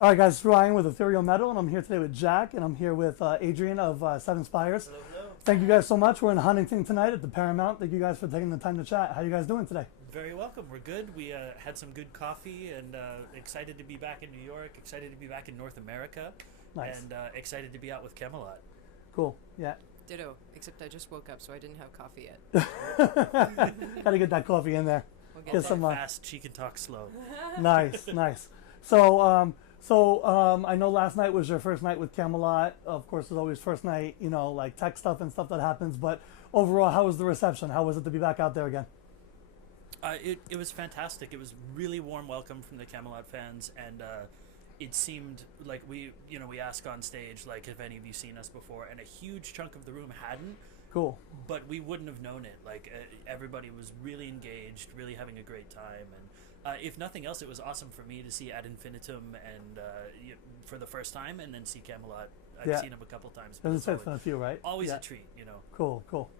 All right, guys, it's Ryan with Ethereal Metal, and I'm here today with Jack, and I'm here with Adrienne of Sevenspires. Hello, hello. Thank you guys so much. We're in Huntington tonight at the Paramount. Thank you guys for taking the time to chat. How you guys doing today? Very welcome. We're good. We had some good coffee and excited to be back in New York, excited to be back in North America, Nice. and excited to be out with Camelot. Cool. Yeah. Ditto, except I just woke up, so I didn't have coffee yet. Got to get that coffee in there. We'll Get get some. there. Fast, she can talk slow. Nice, nice. I know last night was your first night with Camelot. Of course, it's always first night, like tech stuff and stuff that happens. But overall, how was the reception? How was it to be back out there again? It was fantastic. It was really warm welcome from the Camelot fans, and it seemed like we asked on stage, like, have any of you seen us before? And a huge chunk of the room hadn't. Cool. But we wouldn't have known it. Like, everybody was really engaged, really having a great time. And if nothing else, it was awesome for me to see Ad Infinitum and for the first time, and then see Camelot. I've seen him a couple times. It's been a few, right? Always Yeah. a treat, Cool, cool.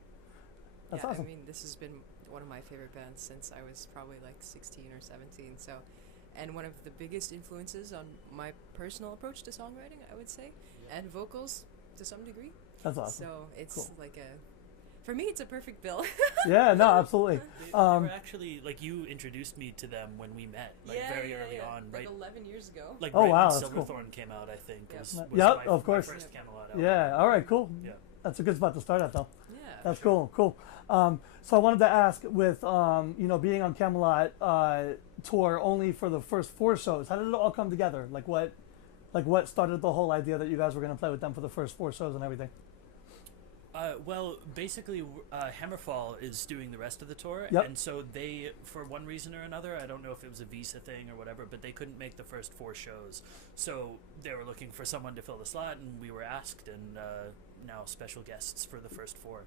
That's yeah, awesome. I mean, this has been one of my favorite bands since I was probably like 16 or 17. So, and one of the biggest influences on my personal approach to songwriting, I would say, and vocals to some degree. That's awesome. So it's Cool. like for me, it's a perfect bill. Yeah, no, absolutely. They were actually, like, you introduced me to them when we met, like, very early on, like right? 11 years ago. Like, Oh, right wow, when that's cool. Silverthorn came out, I think. Yep. Was Yep, my, of course. My first Camelot album. Yeah, all right, cool. Yeah. That's a good spot to start at, though. Yeah. That's cool, cool. So I wanted to ask, with being on Camelot tour only for the first 4 shows, how did it all come together? Like what started the whole idea that you guys were going to play with them for the first 4 shows and everything? Well, basically, Hammerfall is doing the rest of the tour, Yep. and so they, for one reason or another, I don't know if it was a visa thing or whatever, but they couldn't make the first 4 shows, so they were looking for someone to fill the slot, and we were asked, and now special guests for the first 4.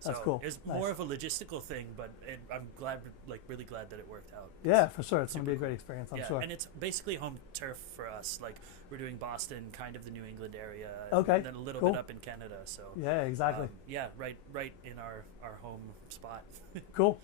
So That's cool. It's more of a logistical thing, but I'm glad, really glad that it worked out. Yeah, for sure. It's going to be a Super great experience, I'm Yeah, sure. and it's basically home turf for us. Like, we're doing Boston, kind of the New England area, Okay, and then a little cool. bit up in Canada. So Yeah, exactly. right in our home spot. Cool.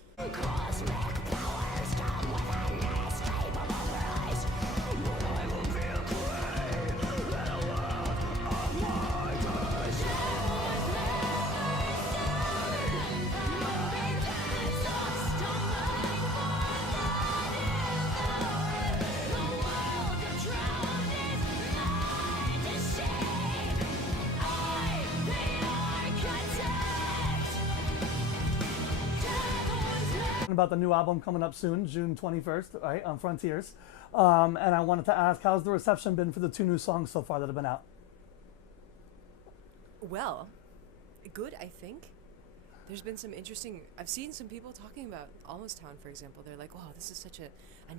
About the new album coming up soon, June 21st, right, on Frontiers. And I wanted to ask, how's the reception been for the 2 new songs so far that have been out? Well, good, I think. There's been some interesting... I've seen some people talking about Almost Town, for example. They're like, wow, this is such a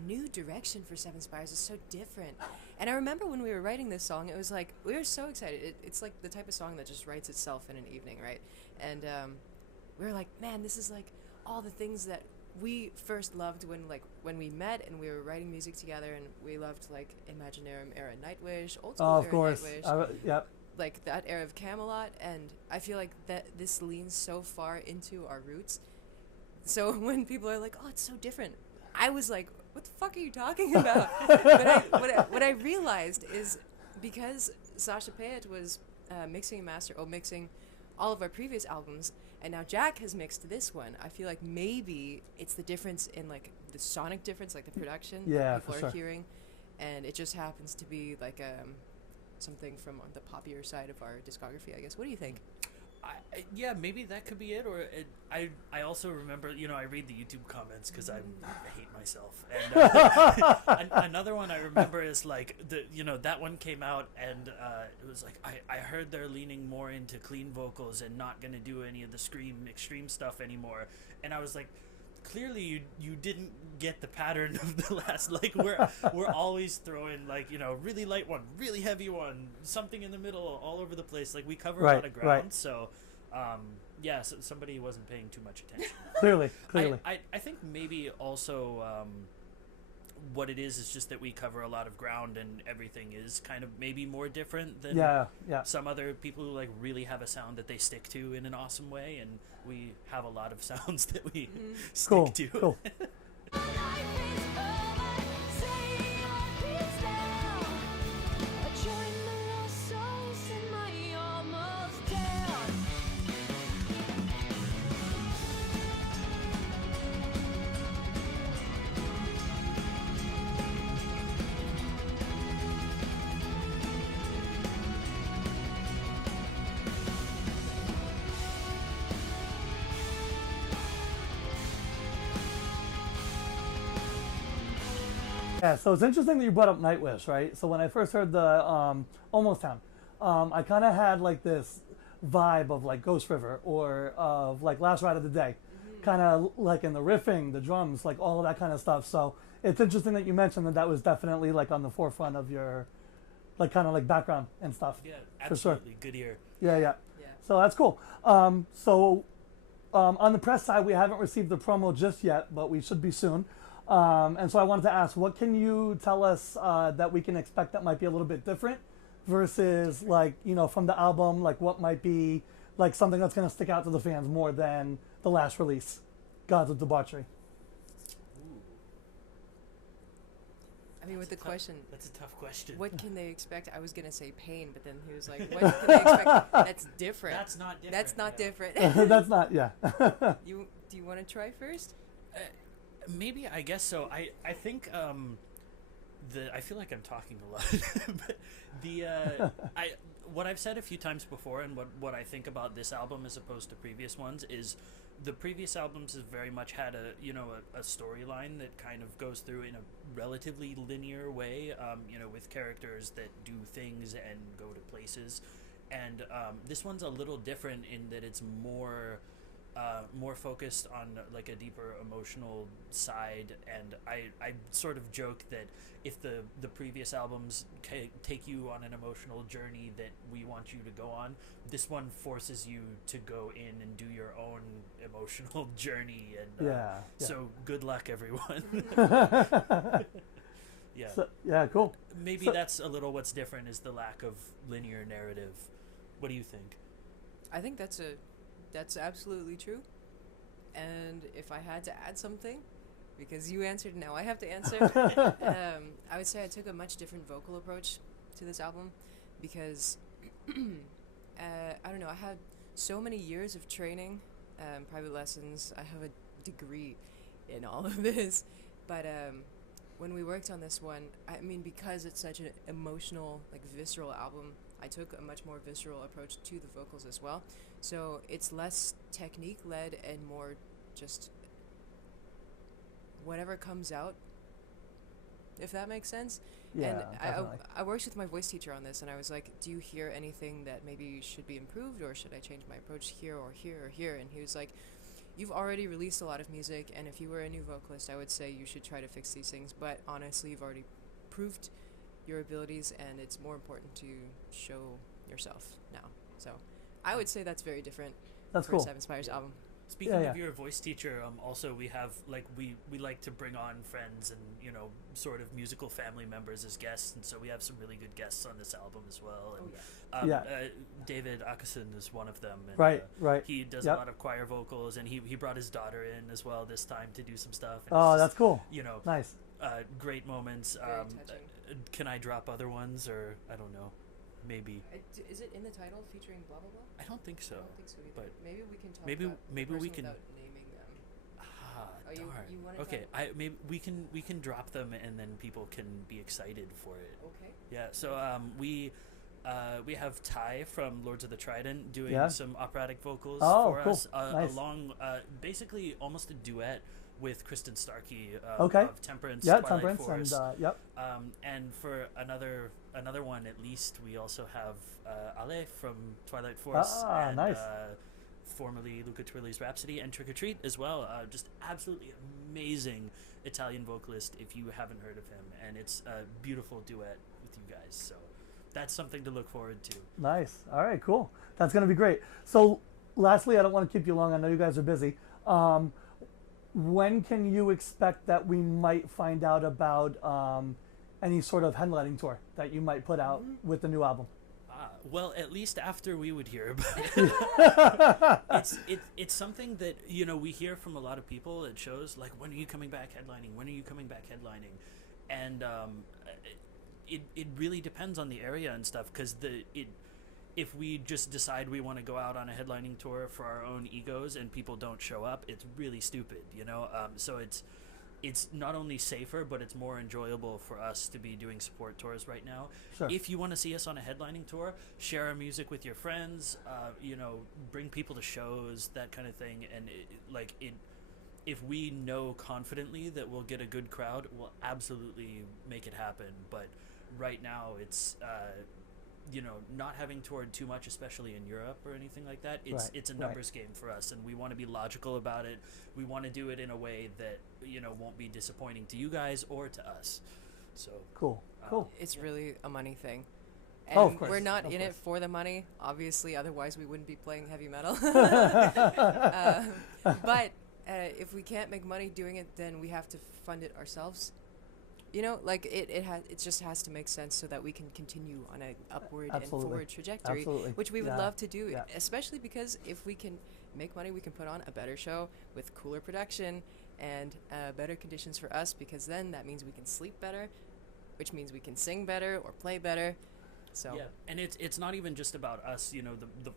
new direction for Sevenspires. It's so different. And I remember when we were writing this song, it was like, we were so excited. It's like the type of song that just writes itself in an evening, right? And we were like, man, this is like all the things that we first loved when we met and we were writing music together, and we loved like Imaginarium era Nightwish, old school Oh, era of course. Nightwish. Yep. Like that era of Camelot, and I feel like that this leans so far into our roots. So when people are like, "Oh, it's so different," I was like, "What the fuck are you talking about?" What I realized is because Sasha Payet was mixing all of our previous albums, and now Jack has mixed this one. I feel like maybe it's the difference in like the sonic difference, like the production Yeah, that people for are sure. hearing, and it just happens to be like something from the poppier side of our discography, I guess. What do you think? Yeah, maybe that could be it. Or I also remember, I read the YouTube comments because I hate myself. And another one I remember is like that one came out, and it was like I heard they're leaning more into clean vocals and not going to do any of the scream extreme stuff anymore. And I was like, clearly you didn't get the pattern of the last, like, we're always throwing like really light one, really heavy one, something in the middle, all over the place. Like, we cover a lot of ground, right. So so somebody wasn't paying too much attention. Clearly. I think maybe also what it is just that we cover a lot of ground, and everything is kind of maybe more different than some other people who like really have a sound that they stick to in an awesome way, and we have a lot of sounds that we stick to. Cool. Yeah, so it's interesting that you brought up Nightwish, right? So when I first heard the Almost Town, I kind of had like this vibe of like Ghost River or of like Last Ride of the Day, kind of like in the riffing, the drums, like all of that kind of stuff. So it's interesting that you mentioned that that was definitely like on the forefront of your like kind of like background and stuff. Yeah, For sure. absolutely. Good ear. Yeah, yeah. Yeah. So that's cool. On the press side, we haven't received the promo just yet, but we should be soon. And so I wanted to ask, what can you tell us that we can expect that might be a little bit different versus like, you know, from the album, like what might be like something that's going to stick out to the fans more than the last release, Gods of Debauchery? I mean, with the question, That's a tough question. what can they expect? I was gonna say pain, but then he was like, "What can they expect? That's different. That's not different. That's not yeah. different." That's not, yeah. Do you want to try first? Maybe, I guess so. I think I feel like I'm talking a lot. But what I've said a few times before, and what I think about this album as opposed to previous ones is the previous albums have very much had a storyline that kind of goes through in a relatively linear way, with characters that do things and go to places, and this one's a little different in that it's more focused on like a deeper emotional side, and I sort of joke that if the previous albums take you on an emotional journey that we want you to go on, this one forces you to go in and do your own emotional journey, and Yeah. so good luck, everyone. Yeah. So, yeah, cool. Maybe so- that's a little what's different is the lack of linear narrative. What do you think? I think that's absolutely true. And if I had to add something, because you answered, now I have to answer. I would say I took a much different vocal approach to this album because I don't know. I had so many years of training, private lessons. I have a degree in all of this, but when we worked on this one, I mean, because it's such an emotional, like visceral album, I took a much more visceral approach to the vocals as well. So it's less technique led and more just whatever comes out, if that makes sense. Yeah, And definitely. I worked with my voice teacher on this, and I was like, do you hear anything that maybe should be improved, or should I change my approach here or here or here? And he was like, you've already released a lot of music, and if you were a new vocalist, I would say you should try to fix these things, but honestly, you've already proved your abilities, and it's more important to show yourself now. So I would say that's very different That's for cool. a Sevenspires album. Speaking Yeah, of yeah. your voice teacher, also we have like we like to bring on friends and sort of musical family members as guests, and so we have some really good guests on this album as well. And, Yeah. David Akason is one of them. And, Right, right. He does Yep. a lot of choir vocals, and he brought his daughter in as well this time to do some stuff. And Oh, it's that's cool. just, Nice. great moments. Very touching. Can I drop other ones, or I don't know, maybe. Is it in the title featuring blah blah blah? I don't think so. I don't think so either. but Maybe we can talk maybe- about the maybe we person can- without naming them. Ah, Oh, you darn. wanna Okay, talk- maybe we can drop them, and then people can be excited for it. Okay. Yeah. So we have Ty from Lords of the Trident doing Yeah. some operatic vocals Oh, for cool. us, Nice. along basically almost a duet with Kristen Starkey Okay. of Temperance. Yeah, Twilight Temperance, Force. and yep. And for another one at least, we also have Ale from Twilight Force. Ah, and, nice. Formerly Luca Turilli's Rhapsody and Trick or Treat as well. Just absolutely amazing Italian vocalist if you haven't heard of him, and it's a beautiful duet with you guys. So that's something to look forward to. Nice. All right, cool. That's going to be great. So, lastly, I don't want to keep you long. I know you guys are busy. When can you expect that we might find out about any sort of headlining tour that you might put out with the new album? Well, at least after we would hear about it. It's something that we hear from a lot of people at shows, like, when are you coming back headlining? When are you coming back headlining? And it really depends on the area and stuff, because if we just decide we want to go out on a headlining tour for our own egos and people don't show up, it's really stupid, so it's not only safer, but it's more enjoyable for us to be doing support tours right now. Sure. If you want to see us on a headlining tour, share our music with your friends, bring people to shows, that kind of thing. And if we know confidently that we'll get a good crowd, we'll absolutely make it happen. But right now, it's not having toured too much, especially in Europe or anything like that. It's a numbers game for us, and we want to be logical about it. We want to do it in a way that won't be disappointing to you guys or to us. So cool. It's really a money thing. And of course. We're not Of in course. it for the money, obviously, otherwise we wouldn't be playing heavy metal. But if we can't make money doing it, then we have to fund it ourselves. It just has to make sense so that we can continue on a upward and forward trajectory, which we would love to do, especially because if we can make money, we can put on a better show with cooler production and better conditions for us, because then that means we can sleep better, which means we can sing better or play better. So yeah, and it's not even just about us.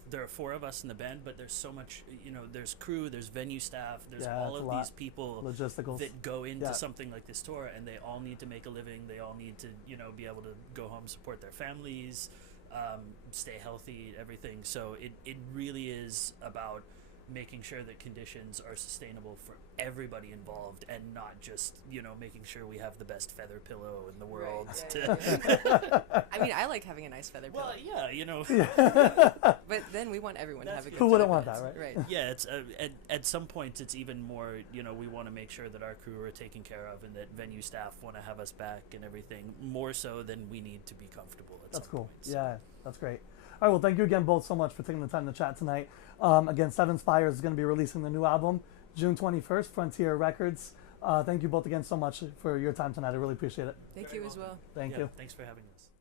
There are 4 of us in the band, but there's so much. There's crew, there's venue staff, there's all of these people logisticals that go into something like this tour, and they all need to make a living. They all need to be able to go home, support their families, stay healthy, everything. So it really is about making sure that conditions are sustainable for everybody involved, and not just making sure we have the best feather pillow in the world. I mean, I like having a nice feather pillow. Well, yeah, but then we want everyone to have a good Who wouldn't want pillow. that, right? Yeah, it's at some points it's even more. We want to make sure that our crew are taken care of, and that venue staff want to have us back and everything, more so than we need to be comfortable. That's some cool. points. Yeah, that's great. All right, well, thank you again both so much for taking the time to chat tonight. Again, Sevenspires is going to be releasing the new album June 21st, Frontier Records. Thank you both again so much for your time tonight. I really appreciate it. Thank you as well. Thank you. Thanks for having us.